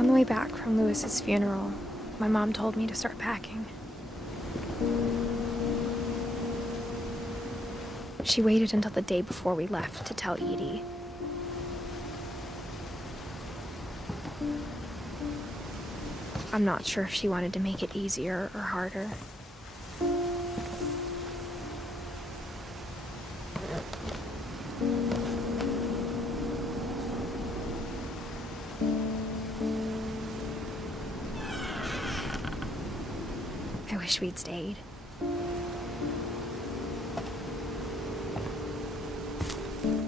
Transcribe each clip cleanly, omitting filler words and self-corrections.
On the way back from Lewis's funeral, my mom told me to start packing. She waited until the day before we left to tell Edie. I'm not sure if she wanted to make it easier or harder. I wish we'd stayed.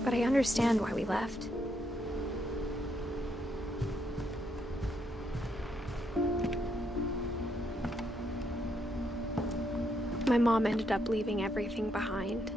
But I understand why we left. My mom ended up leaving everything behind.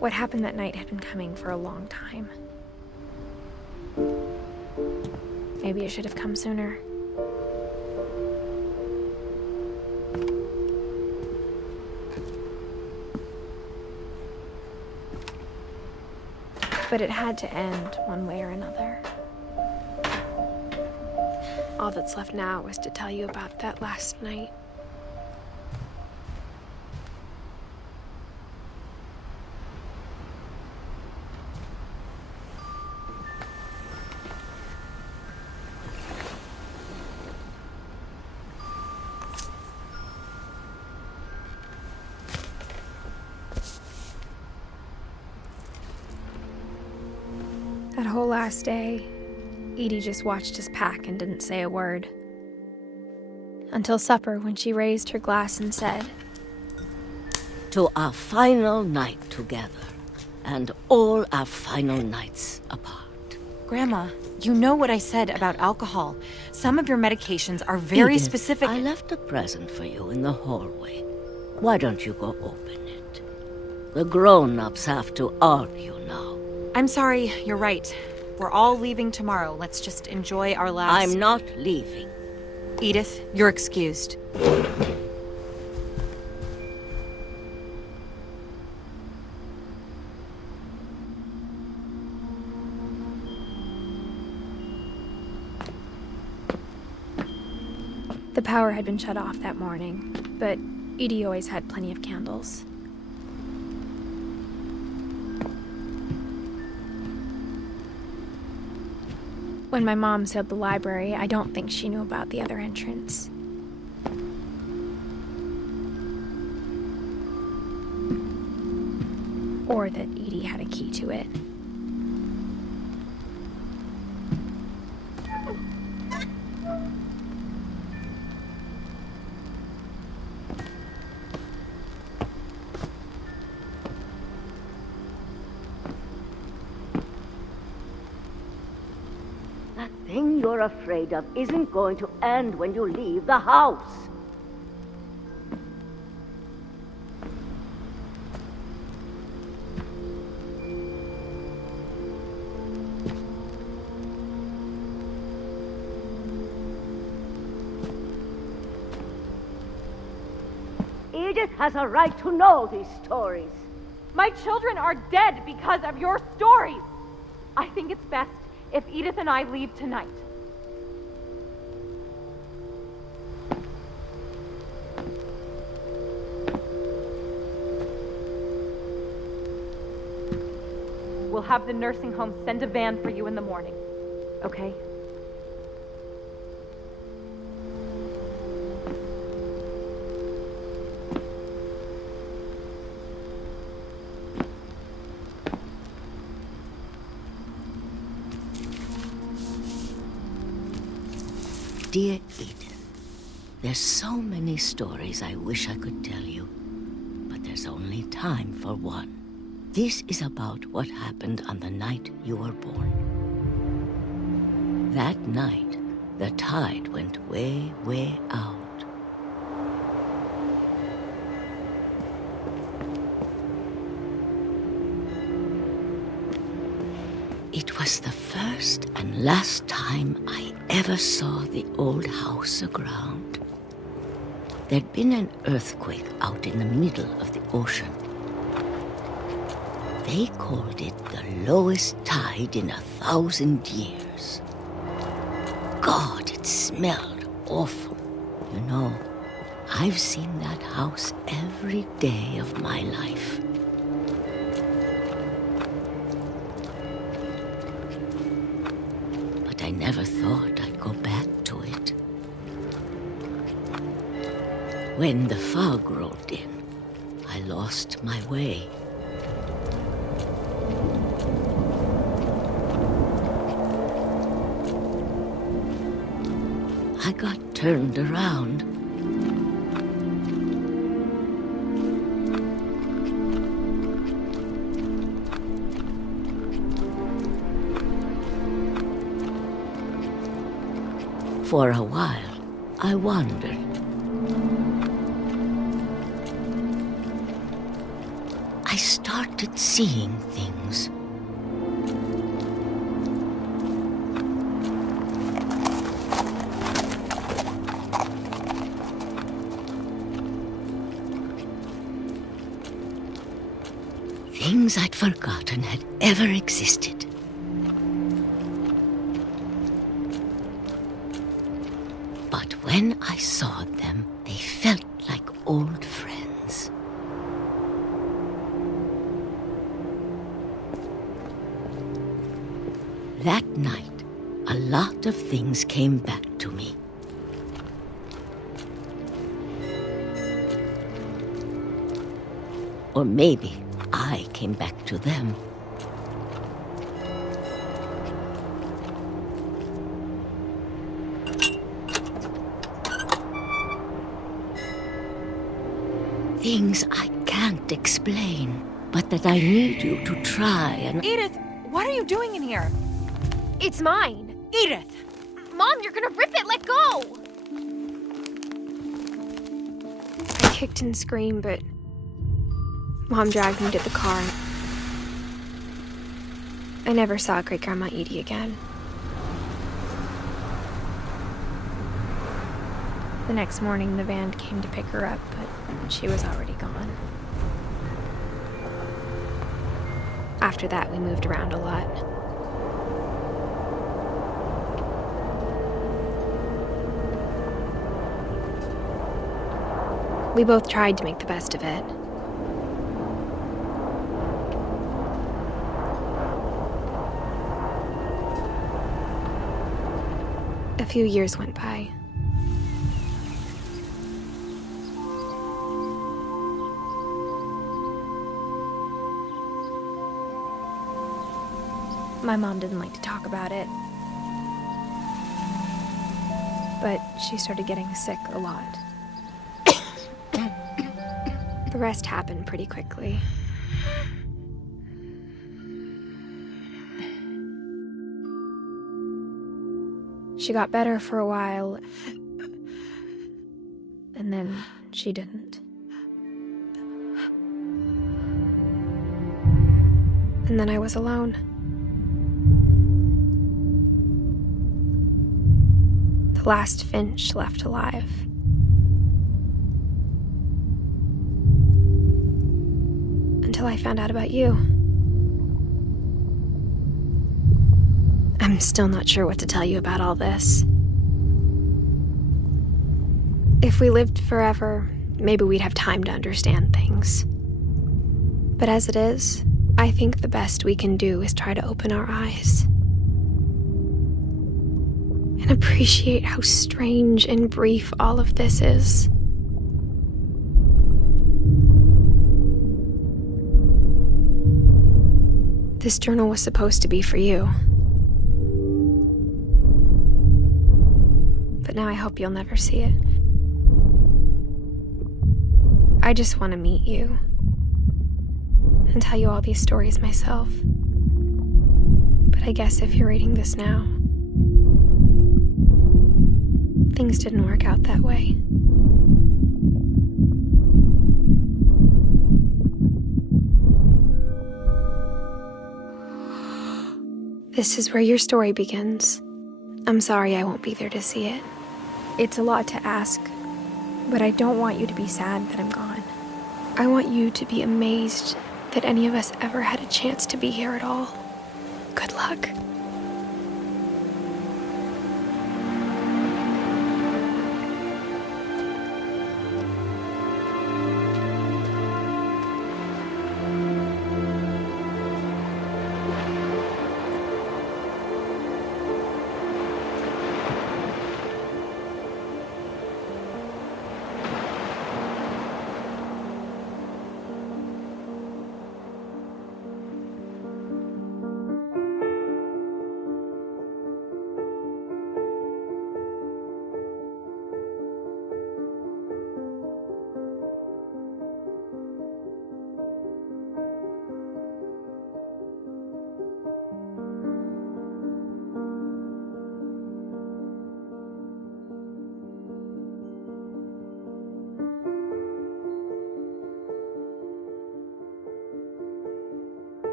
What happened that night had been coming for a long time. Maybe it should have come sooner. But it had to end one way or another. All that's left now is to tell you about that last night. That whole last day, Edie just watched us pack and didn't say a word. Until supper, when she raised her glass and said, "To our final night together, and all our final nights apart." Grandma, you know what I said about alcohol. Some of your medications are very Edith, specific. I left a present for you in the hallway. Why don't you go open it? The grown-ups have to argue now. I'm sorry, you're right. We're all leaving tomorrow. Let's just enjoy our last... I'm not leaving. Edith, you're excused. the power had been shut off that morning, but Edie always had plenty of candles. When my mom sealed the library, I don't think she knew about the other entrance. Or that Edie had a key to it. That thing you're afraid of isn't going to end when you leave the house. Edith has a right to know these stories. My children are dead because of your stories. I think it's best if Edith and I leave tonight. We'll have the nursing home send a van for you in the morning, okay? Dear Edith, there's so many stories I wish I could tell you, but there's only time for one. This is about what happened on the night you were born. That night, the tide went way, way out, was the first and last time I ever saw the old house aground. There'd been an earthquake out in the middle of the ocean. They called it the lowest tide in 1,000 years. God, it smelled awful. You know, I've seen that house every day of my life. But I never thought I'd go back to it. When the fog rolled in, I lost my way. I got turned around. For a while, I wandered. I started seeing things. Things I'd forgotten had ever existed. But when I saw them, they felt like old friends. That night, a lot of things came back to me. Or maybe I came back to them. Things I can't explain, but that I need you to try and... Edith, what are you doing in here? It's mine. Edith! Mom, you're gonna rip it! Let go! I kicked and screamed, but Mom dragged me to the car. I never saw Great-Grandma Edie again. The next morning, the van came to pick her up, but she was already gone. After that, we moved around a lot. We both tried to make the best of it. A few years went by. My mom didn't like to talk about it, but she started getting sick a lot. The rest happened pretty quickly. She got better for a while, and then she didn't. And then I was alone. The last Finch left alive. Until I found out about you. I'm still not sure what to tell you about all this. If we lived forever, maybe we'd have time to understand things. But as it is, I think the best we can do is try to open our eyes. And appreciate how strange and brief all of this is. This journal was supposed to be for you. But now I hope you'll never see it. I just want to meet you and tell you all these stories myself. But I guess if you're reading this now, things didn't work out that way. This is where your story begins. I'm sorry I won't be there to see it. It's a lot to ask, but I don't want you to be sad that I'm gone. I want you to be amazed that any of us ever had a chance to be here at all. Good luck.